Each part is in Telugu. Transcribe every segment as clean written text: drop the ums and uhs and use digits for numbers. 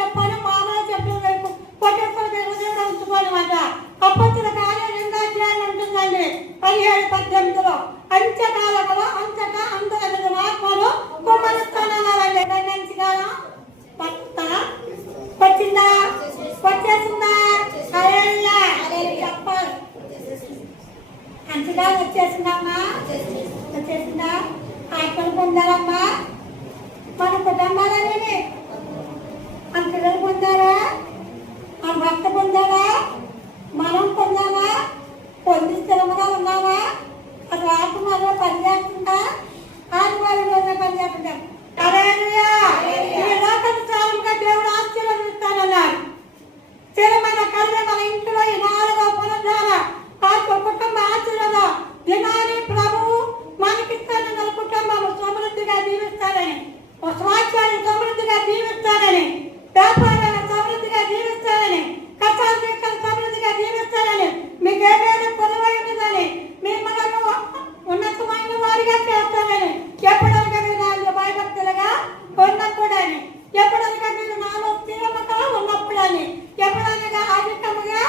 చెప్పాను మామూలు చెప్పలేదు కొట్టేశ్వర హృదయంలో ఉంచుకోనమాట. అపొస్తలుల కార్యాలు 2వ అధ్యాయం ఉంటుందండి 17-18లో. అంత్యకాలంలో అంతటా అందరి ఆత్మలు కుమ్మరిస్తానన్నారండి. కాలం వచ్చిందా వచ్చేసిందా చెప్పాలి. అంతగా వచ్చేసిందమ్మా వచ్చేసిందా? ఆత్మలు పొందారమ్మా మన కుటుంబాలన్నీ అంతలు పొందారా? మన భర్త పొందారా? మనం పొందామా? పొంది స్థిరముగా ఉన్నామా? అది ఆత్మలో పనిచేస్తుందా? ఆత్మలో పనిచేస్తుందా? దేవుడు ఆశీర్వదిస్తానన్నారు. స్థిరమైన కలిగి మన ఇంట్లో ఈ 4వ పునరుద్ధార కుటుంబ ఆశీర్వాదం దినాన్ని ప్రభువు మనకిస్తానన్న కుటుంబం సమృద్ధిగా జీవిస్తారని, స్వాస్థ్యాన్ని సమృద్ధిగా జీవిస్తారని, వ్యాపారాన్ని సమృద్ధిగా జీవిస్తారని, కష్టాలు తీర్చాలని సమృద్ధిగా జీవిస్తారని, మీకు ఏదైనా పొదవై ఉంటుందని, మిమ్మల్ని ఉన్నతమైన వారిగా చేస్తారని, ఎప్పుడనగా మీరు భయభక్తులుగా ఉన్నప్పుడని, ఎప్పుడనగా మీరు నాలో స్థిరముగా ఉన్నప్పుడని, ఎప్పుడనగా అధికముగా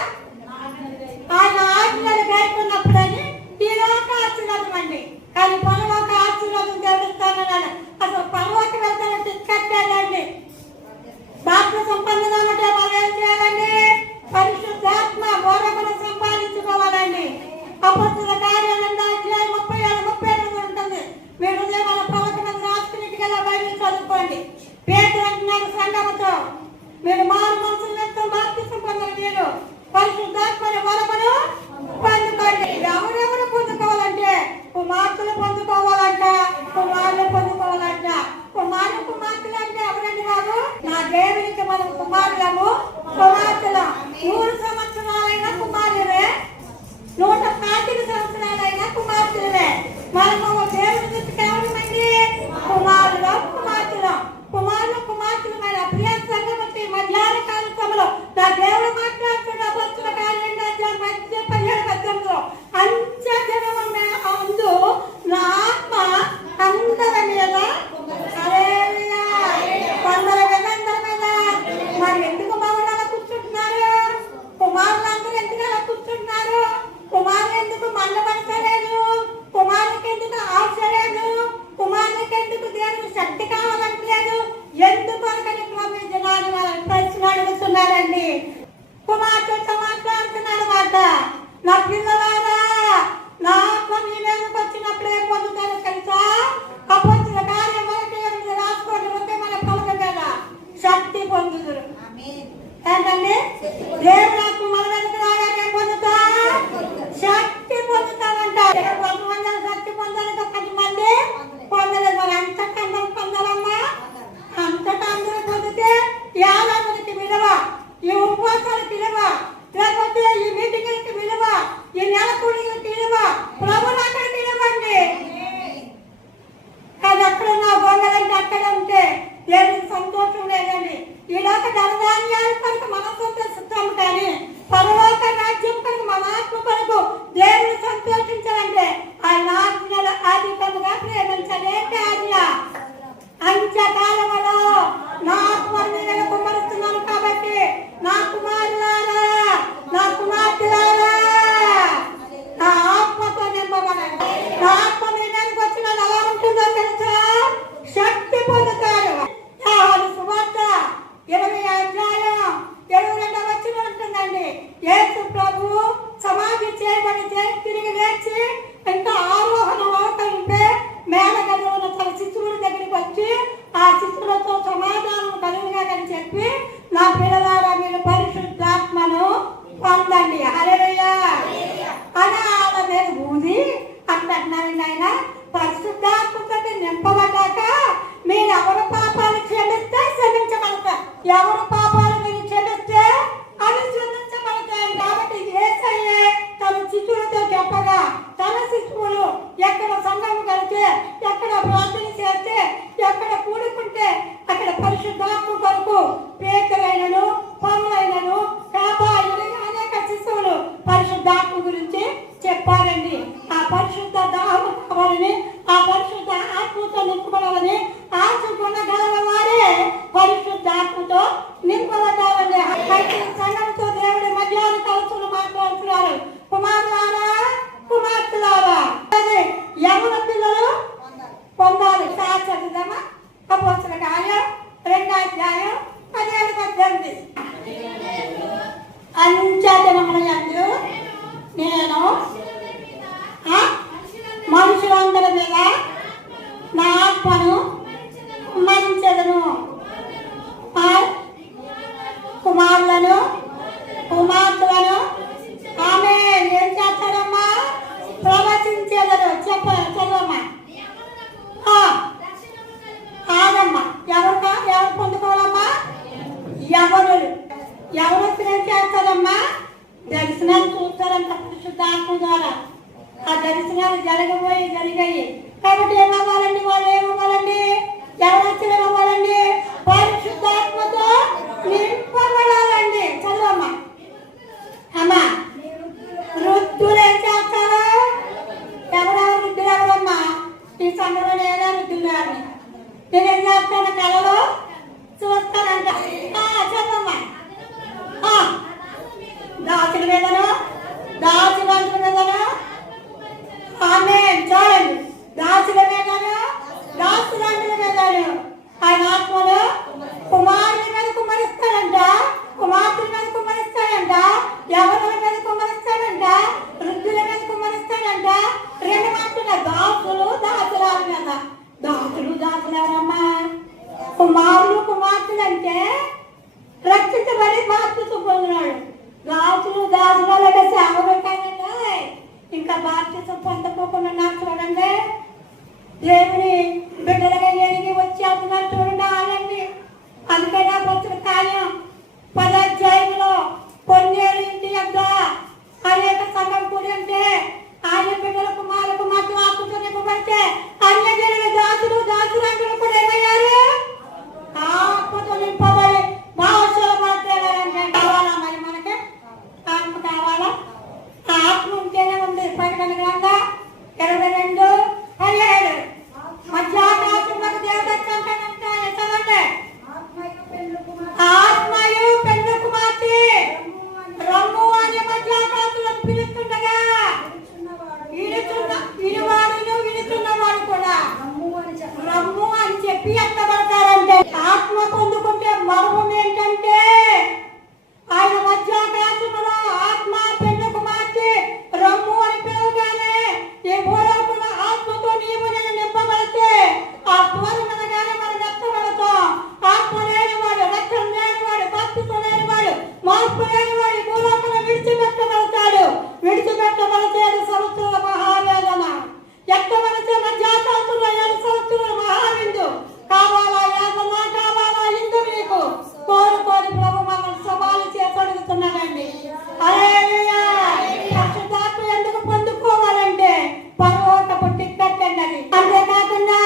ఆయన ఆజ్ఞలు గైకున్నప్పుడని ఈ లోక ఆశీర్వాదం అండి. కానీ పరలోక ఆశీర్వాదం దేవుడిస్తానన్నాడు. అసలు పరలోకి వెళ్తానంటే కట్టేదండి. బాప్తిసం పొందడాలంటే మనం ఏం చేయాలండి? పరిశుద్ధాత్మ బోధకులు సంపాదించుకోవాలండి. అపొస్తలుల కార్యాలు 2వ అధ్యాయం 37-38 ఉంటుంది. మీరు హృదయాల పలక మీద రాసుకున్నట్టుగా బైబిల్ చదువుకోండి. పేతురు అంటున్నాడు సంఘముతో, మీరు మారు మనసులతో బాప్తిసం పొందని మీరు పరిశుద్ధాత్మని వరమును పొందుకోండి. ఎవరెవరు పొందుకోవాలంటే కుమార్తెలు పొందుకోవాలంట, కుమారులు పొందుకోవాలంట. కుమార్తెలు అంటే ఎవరండి కాదు, నా దేవునికి మనం కుమారులము కుమార్తెలు. 100 సంవత్సరాలైన కుమారులే, 125 సంవత్సరాలైన కుమార్తెలే. మనము దేవుని దృష్టి కేవలమండి కుమారులు కుమార్తెలు. కుమార్తెలమైన ప్రియ సంగమతి మధ్యాహ్న కాల సమయంలో నా దేవుడు మాట్లాడుతున్న అపొస్తలుల కార్యాలు 17-18లో అంత్యదినమున అందు నా ఆత్మ అందరి మీద కొందరి మీద. మరి ఎందుకు మమ్మల్ని అలా కూర్చుంటున్నారు? కుమారులందరూ ఎందుకు అలా కూర్చుంటున్నారు? కుమారులు ఎందుకు మండపడతలేదు? కుమారునికి ఎందుకు ఆశ లేదు? కుమారునికి ఎందుకు దేవుడు శక్తి కావాలంటలేదు? ఎందుకు అనకని ప్రభు జనాలు వాళ్ళని ప్రశ్న అడుగుతున్నారండి. కుమార్తెతో మాట్లాడుతున్నాడు మాట. నా పిల్లలారా, నా ఆత్మ మీ మీదకి వచ్చినప్పుడు ఏం పొందుతారో తెలుసా? అపొస్తలుల కార్యం 1:8 రాసుకోండి. ఉంటే మన పలక మీద శక్తి పొందుదురు. ఏంటండి? దేవుడు ఆత్మ మన మీదకి రాగానే ఏం పొందుతా? శక్తి పొందుతామంట. కొంతమంది శక్తి పొందాలంటే 10 మంది పొందలేదు. మరి అంతకందరూ పొందాలమ్మా. అంతటా అందరూ పొందితే ఈ ఆరాధనకి విలువ, ఈ ఉపవాసాలకి విలువ, లేకపోతే ఈ మీటింగ్లకి విలువ, ఈ నెల కూలీలకి విలువ, ప్రభువులు అక్కడికి విలువండి. అది ఎక్కడున్నా గొంగలంటే అక్కడ ఉంటే దేవుడికి సంతోషం లేదండి. ఈ లోక ధనధాన్యాల కొరకు మన సంతోషిస్తాం, కానీ పరలోక రాజ్యం కొరకు మన ఆత్మ కొరకు దేవుడు సంతోషించాలంటే ఆయన ఆజ్ఞలు అధికముగా ప్రేమించాలి. ఆజ్ఞ అంత్యకాలములో నా ఆత్మను నేను కుమ్మరిస్తున్నాను కాబట్టి నా కుమారులారా, నా కుమార్తెలారా, నా ఆత్మతో నింపబడండి. నా ఆత్మ మీ మీదకి వచ్చిన ఎలా ఉంటుందో తెలుసా? శక్తి పొందుతారు. సువార్త 20వ అధ్యాయం 22వ వచనం ఉంటుందండి. యేసు ప్రభువు సమాధి చేయబడి తిరిగి లేచి ఇంకా ఆరోహణ అవుతుంటే మేనగదువున తన శిశువుల దగ్గరికి వచ్చి ఆ శిశువులతో సమాధానం కలుగుగాని చెప్పి, నా పిల్లలారా మీరు పరిశుద్ధాత్మను పొందండి. హల్లెలూయా అని ఆమె మీద ఊది అంటున్నారండి. ఆయన పరిశుద్ధాత్మతో నింపబడ్డాక మీరు ఎవరు పాపాలు క్షమిస్తే క్షమించబడతారు, ఎవరు పాపాలు మీరు క్షమిస్తే అవి క్షమించబడతాయి. కాబట్టి యేసయ్యే తన శిశువులతో చెప్పగా తన శిశువులు ఎక్కడ సంఘం కలిస్తే, ఎక్కడ ప్రార్థన చేస్తే, ఎక్కడ కూడుకుంటే అక్కడ పరిశుద్ధాత్మ కొరకు పేతులైనను పౌలైనను కాపాయులు అనేక శిశువులు పరిశుద్ధాత్మ గురించి చెప్పారండి. ఆ పరిశుద్ధ దాహం కావాలని, ఆ పరిశుద్ధ ఆత్మతో నింపబడాలని ఆశ కొనగలవారే పరిశుద్ధాత్మతో నింప చదవండి. అంచెదినముల యందు నేను మనుషులందరి మీద నా ఆత్మను కుమ్మరించెదను. కుమారులను కుమార్తెలను ఆమె ఏం చేస్తాడమ్మా? ప్రవచించెదరు. చదవమ్మా. కాదమ్మా, ఎవరు పొందుకోవాలమ్మా? యవనులు. యవనస్తులు ఏం చేస్తారమ్మా? దర్శనాలు చూస్తారంట పరిశుద్ధాత్మ ద్వారా. ఆ దర్శనాలు జరిగాయి. కాబట్టి ఏమవ్వాలండి? వాళ్ళు ఏమవ్వాలండి? యవనస్తులు ఏమవ్వాలండి? పరిశుద్ధాత్మతో నింపబడాలండి. చదవమ్మా. అమ్మా, వృద్ధులు ఏం చేస్తారు? ఎవరెవరు వృద్ధులు? ఎవరమ్మా? ఈ సంఘంలో నేనే వృద్ధులు. నేనేం చేస్తాను? కళలో చూస్తానంట. చదవమ్మా. దాసుల మీదను దాసులంతుల మీదను ఆమె చూడండి. దాసుల మీదను దాసులంతుల మీదను ఆయన ఆత్మను కుమారుల మీద కుమ్మరిస్తాడంట, కుమార్తెల మీద కుమ్మరిస్తాడంట, యవనుల మీద కుమ్మరిస్తాడంట, వృద్ధుల మీద కుమ్మరిస్తాడంట. రెండు మాత్రమే దాసులు దాసుల మీద. దాసులు ఎవరమ్మా? కుమారులు కుమార్తెలు అంటే రక్షించబడి బాప్తిసం పొందినాడు. దాసులు అంటే సేవ పెట్టానండి. ఇంకా బాప్తిసం పొందకోకుండా నాకు చూడండి. దేవుని బిడ్డలుగా ఎరిగి వచ్చి అవుతున్నారు చూడండి. ఆనండి. అందుకైనా వచ్చిన కార్యం 10వ అధ్యాయంలో పొన్నేరు ఇంటి యొక్క అనేక సంఘం కూడి అంటే ఆయన బిడ్డల కుమారులకు మాత్రం ఆత్మతో నింపబడితే అన్య జనుల దాసులు అంటులు కూడా ఏమయ్యారు? ఆత్మతో నింపబడి భాషలు మాట్లాడారంటే కావాలా? మరి మనకి ఆత్మ కావాలా? ఆత్మ ఉంటేనే ఉంది. ప్రకటన గ్రంథం 22:17 మధ్యాకాశంలోకి దేవుడు వచ్చాడంట. చదవండి. ఆత్మయు పెండ్లి కుమార్తె రమ్ము అని మధ్యాకాశంలో పిలుస్తుండగా వినుచున్నవాడు కూడా రమ్ము అని చెప్పి ఎత్తబడతారంటే ఆత్మ పొందుకుంటే మర్మం ఏంటంటే ఆయన మధ్యాకాశంలో ఆత్మ పెండ్లి కుమార్తె రమ్ము అని పిలవగానే ఏ భూలోకంలో ఆత్మతో నీవు నేను నింపబడితే ఆ త్వరనగానే మనం ఎత్తబడతాం. ఆత్మ లేనివాడు, రక్షణ లేనివాడు, భక్తితో లేనివాడు, మార్పు లేనివాడు భూలోకంలో విడిచిపెట్టబడతాడు. విడిచిపెట్టబడితే 7 సంవత్సరాల మహావేదన. ఎత్తబడితే మధ్యాకాశంలో 7 సంవత్సరాల మహావిందు. కావాలా యాదన? కావాలా ఇందు? మీకు కోరుకోని ప్రభు మమ్మల్ని సవాలు చేసి అడుగుతున్నాడండి. హల్లెలూయా. పరిశుద్ధాత్మ ఎందుకు పొందుకోవాలంటే పరలోకపు టిక్కెట్ అన్నది. అంతేకాకుండా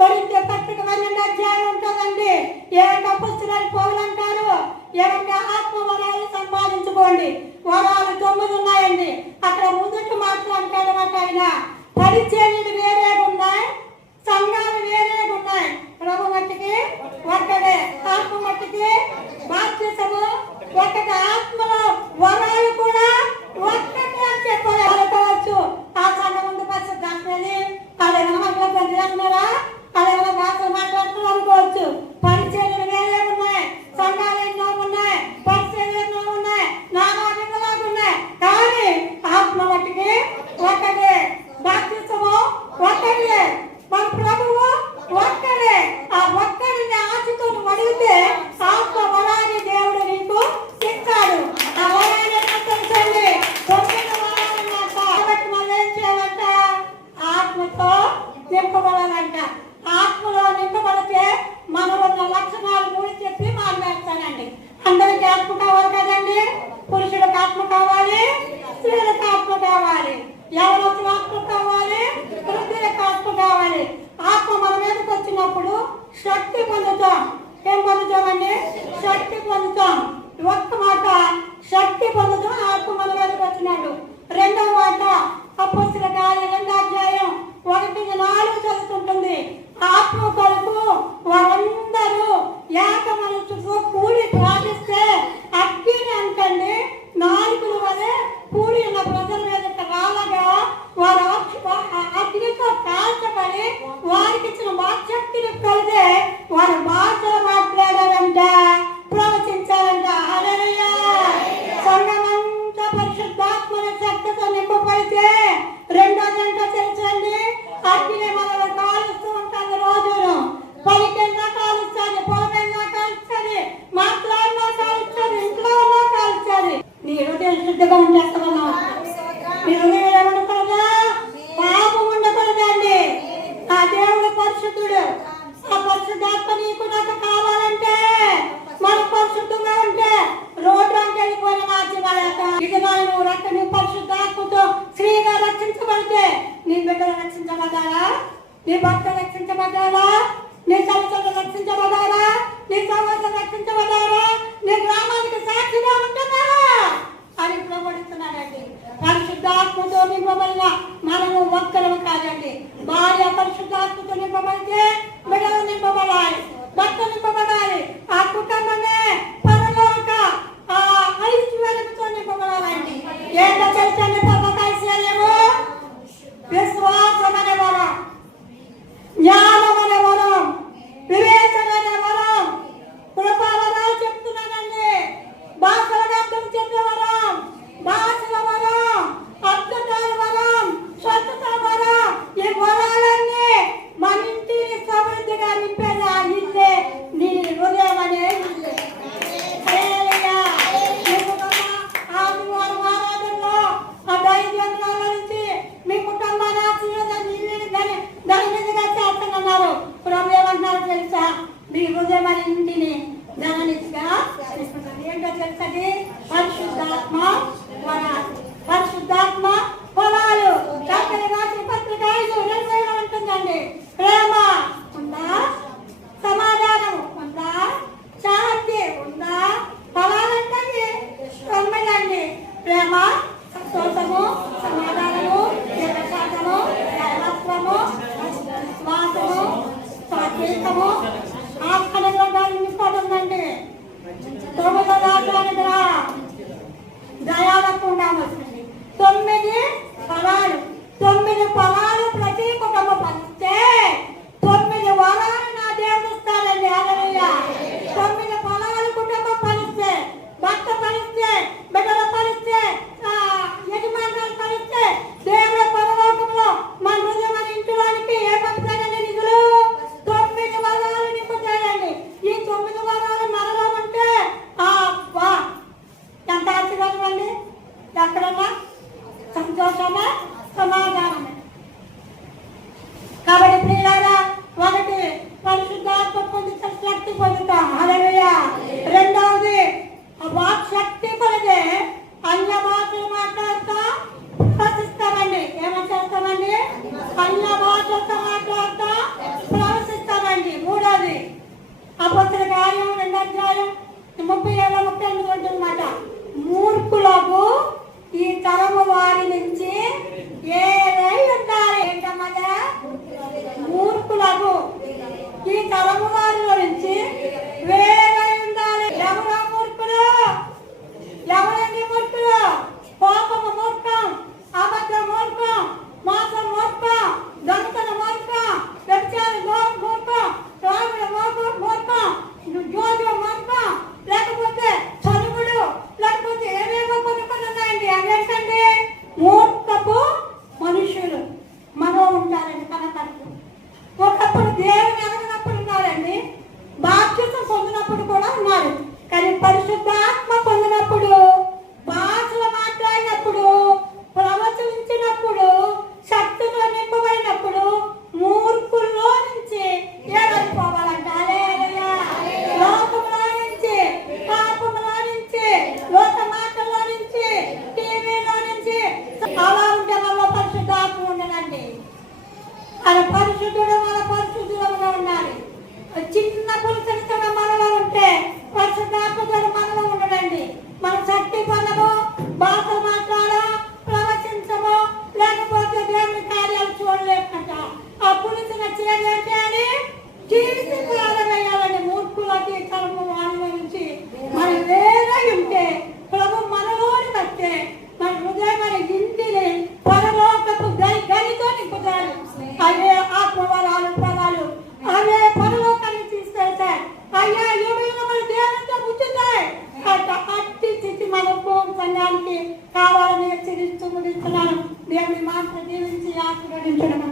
కొరింథీ పత్రిక 12వ అధ్యాయం ఉంటుందండి. ఏమంటే అపొస్తలులు పౌలు అంటారు, ఏమంటే ఆత్మ వరాలు సంపాదించుకోండి. వరాలు 9 ఉన్నాయండి. అక్కడ ముందుకు మాత్రం అంటాడన్నమాట. ఆయన పరిచర్యలు వేరేగా ఉన్నాయి, సంఘాలు వేరేగా ఉన్నాయి. ప్రభు మట్టికి ఒక్కడే, ఆత్మ మట్టికి బాప్తిసము ఒక్కటే, ఆత్మలో వరాలు కూడా ఒక్కటే అని చెప్పవచ్చు. ఆ సంఘం ముందు పరిశుద్ధాత్మని అదేమైనా మనలో గంజరాస్తున్నారా? అదేమైనా భాషలు మాట్లాడుతున్నారు అనుకోవచ్చు. పరిచర్యలు వేరే ఉన్నాయి, సంఘాలు ఎన్నో ఉన్నాయి, పరిచర్యలు ఎన్నో ఉన్నాయి, నానా విధులాగా ఉన్నాయి. కానీ ఆత్మ మట్టికి ఒక్కటే, బాప్తిసము ఒక్కటే, మన ప్రభువు ఒక్కడే. ఆ ఒక్కడిని ఆశతో అడిగితే ఆత్మ వరాన్ని దేవుడు నీకు ఇస్తాడు. ఆ వరాన్ని తెలుసండి. 9 వరాలన్నమాట. కాబట్టి మనం ఏం చేయాలంట? ఆత్మతో నింపబడాలంట. ఆత్మలో నింపబడితే మనం ఉన్న లక్షణాలు 3 చెప్పి మాట్లాడతానండి. అందరికి ఆత్మ కావాలి కదండి. పురుషులకు ఆత్మ కావాలి, స్త్రీలకు ఆత్మ కావాలి, ఎవరికి ఆత్మ కావాలి, వృద్ధులకు ఆత్మ కావాలి. ఆత్మ మన మీదకి వచ్చినప్పుడు శక్తి పొందుతాం. ఏం పొందుతామండి? శక్తి పొందుతాం. ఒక్క మాట శక్తి పొందుతాం ఆత్మ మన మీదకి వచ్చినాడు. రెండవ మాట అపొస్తలుల కార్యాలు 2వ అధ్యాయం 1-4 చదువుతుంటుంది. ఆత్మ కొరకు వారందరూ ఏక మనసుతో కూడి ప్రార్థిస్తే అగ్ని అంటండి 4 వలె కూడి ఉన్న ప్రజల మీద రాలగా వారు అగ్నితో కాల్చబడి వారికి ఇచ్చిన వాక్శక్తిని కలిగే వారు భాషలు మాట్లాడారంట. పరిశుద్ధంగా ఉండేస్తున్నాం. మీ హృదయం ఏమనకూడదా? పాపం ఉండకూడదండి. ఆ దేవుడు పరిశుద్ధుడు. ఆ పరిశుద్ధాత్మ నీకు నాకు కావాలంటే మనం పరిశుద్ధంగా ఉంటే రోడ్డు అంటే వెళ్ళిపోయిన నాచినాక ఇది నువ్వు రక్తని పరిశుద్ధాత్మతో స్త్రీగా రక్షించబడితే నీ బిడ్డలు రక్షించబడ్డారా? నీ భర్త రక్షించబడ్డారా? నీ తల్లిదండ్రులు రక్షించబడ్డారా? నీ సమాజం రక్షించబడ్డారా? నీ గ్రామానికి సాక్షిగా ఉంటున్నారా అని ప్రబడుతున్నాడండి. పరిశుద్ధాత్మతో నింపబడిన మనము ఒక్కరము కాదండి. భార్య పరిశుద్ధాత్మతో నింపబడితే బిడ్డలు నింపబడాలి, భర్త నింపబడాలి. ఆ కుటుంబమే పరలోక ఐశ్వర్యంతో నింపబడాలండి. ఏంటో తెలుసండి? పరలోక ఐశ్వర్యము విశ్వాసం అనే వరం, జ్ఞానం అనే వరం, వివేచన అనే వరం, కృపావరాలు చెప్తున్నానండి. భాషలకు అర్థం చెప్పే వరం, భాషల వరం, అర్థకాల వరం, స్వచ్ఛత వరం. ఈ వరాలన్నీ మన ఇంటిని సమృద్ధిగా నింపేది ఆ ఇల్లే నీ హృదయం అనే ఇల్లే. ఆదివారం ఆరాధనలో ఆ దైవంలో నుంచి మీ కుటుంబాన్ని ఆశీర్వాదాన్ని దాని మీదుగా చేస్తానన్నారు. ప్రభు ఏమంటున్నారు తెలుసా? మీ హృదయం అనే ఇంటిని ధననిధిగా తీసుకుంటారు. ఏంటో తెలుసది? పరిశుద్ధాత్మ వరాలు, పరిశుద్ధాత్మ ఫలాలు. డాక్టర్ రాసిన పత్రిక 5:20 ఉంటుందండి. ప్రేమ ఉందా? సమాధానం ఉందా? శాంతి ఉందా? ఫలాలంటే 9 అండి. ప్రేమ, సంతోషము, సమాధానము, దీర్ఘశాంతము, దయాలత్వము, విశ్వాసము, సాత్వికము. ఆత్మలో నింపడుందండి. 9వ దాంట్లో దయాలకు ఉండాల్సింది. 9 ఫలాలు. 9 ఫలాలు ప్రతి కుటుంబం ఫలిస్తే 9 వరాలు నా దేవుడు ఇస్తాడండి. హల్లెలూయా. 9 ఫలాలు కుటుంబం ఫలిస్తే, భర్త ఫలిస్తే, బిడ్డలు ఫలిస్తే, యజమానులు ఫలిస్తే దేవుడు పరలోకంలో మన హృదయం అనే ఇంటిలోనికి ఏమంటాడండి? నిధులు 9 వరాలు నింపుతాడండి. ఈ 9 వరాలు మనలో ఉంటే ఎంత ఆశీర్వాదం అండి. ఎక్కడన్నా సంతోషమే, సమాధానమే. కాబట్టి ప్రియులారా, ఒకటి పరిశుద్ధాత్మ పొందిన శక్తి పొందుతాం. హల్లెలూయా. రెండవది వాక్ శక్తి కొలిదే అన్య భాషలు మాట్లాడుతా ప్రవశిస్తామండి. ఏమని చేస్తామండి? అన్య భాషలతో మాట్లాడుతా ప్రవశిస్తామండి. మూడవది అపొస్తలుల కార్యం 2:37-38 ఉంటుందన్నమాట. మూర్ఖులకు ఈ తరము వారి నుంచి ఏదై ఉండాలి. ఏంటమ్మా? మూర్ఖులకు ఈ తరము వారి నుంచి వేరై ఉండాలి. ఎవరో మూర్ఖులు? ఎవరండి మూర్ఖులు? కోపము మూర్ఖం, అబద్ధ మూర్ఖం, మోసం మూర్ఖం, దొంగతన మూర్ఖం, వ్యభిచారం మూర్ఖం, త్రాగుడు మూర్ఖం, జోజు మూర్ఖం, లేకపోతే చదువుడు, లేకపోతే ఏవేవో కొన్ని ఉన్నాయండి. అవేంటండి? మూర్ఖపు మనుషులు మనో ఉంటారండి. కనకడుపు ఒకప్పుడు దేవుని ఎదగినప్పుడు ఉన్నారండి, బాప్తిసం పొందినప్పుడు కూడా ఉన్నారు. కానీ పరిశుద్ధాత్మ పొందినప్పుడు, భాషలు మాట్లాడినప్పుడు, ప్రవచించినప్పుడు, శక్తితో నింపబడినప్పుడు మూర్ఖుల్లో నుంచి ఏమైపోవాలంటే లోకంలో నుంచి, పాపంలో నుంచి, లోక మాటల్లో నుంచి, టీవీలో నుంచి. అలా ఉంటే వల్ల పరిశుద్ధాత్మ ఉండనండి. అది పరిశుద్ధుడు మన పరిశుద్ధులుగా ఉండాలి. చిన్న పురుషుడు మనలో ఉంటే పరిశుద్ధాత్మడు మనలో ఉండడండి. మనం శక్తి పొందము, భాషలు మాట్లాడము, ప్రవచించము, లేకపోతే దేవుని కార్యాలు చూడలేకుండా ఆ పురుషుల చేయాలంటే అని తీసి ప్రారంభమయ్యాలండి. మూర్ఖులకి తరము వాళ్ళ నుంచి మనం వేరే ఉంటే ప్రభు మనలోని వస్తే మన హృదయం అనే ఇంటిని పరలోకపు గనితో నింపుతారు. అవే ఆత్మవరాలు, ఫలాలు అవే పరలోకాన్ని తీసుకెళ్తాయి. అయ్యా యుగంలో మన దేవునితో ముచ్చుతాయి. అట్టి స్థితి మనకు సంఘానికి కావాలని హెచ్చరిస్తూ ముగిస్తున్నాను. దేవుని మాత్రం దీవించి ఆశీర్వదించడం.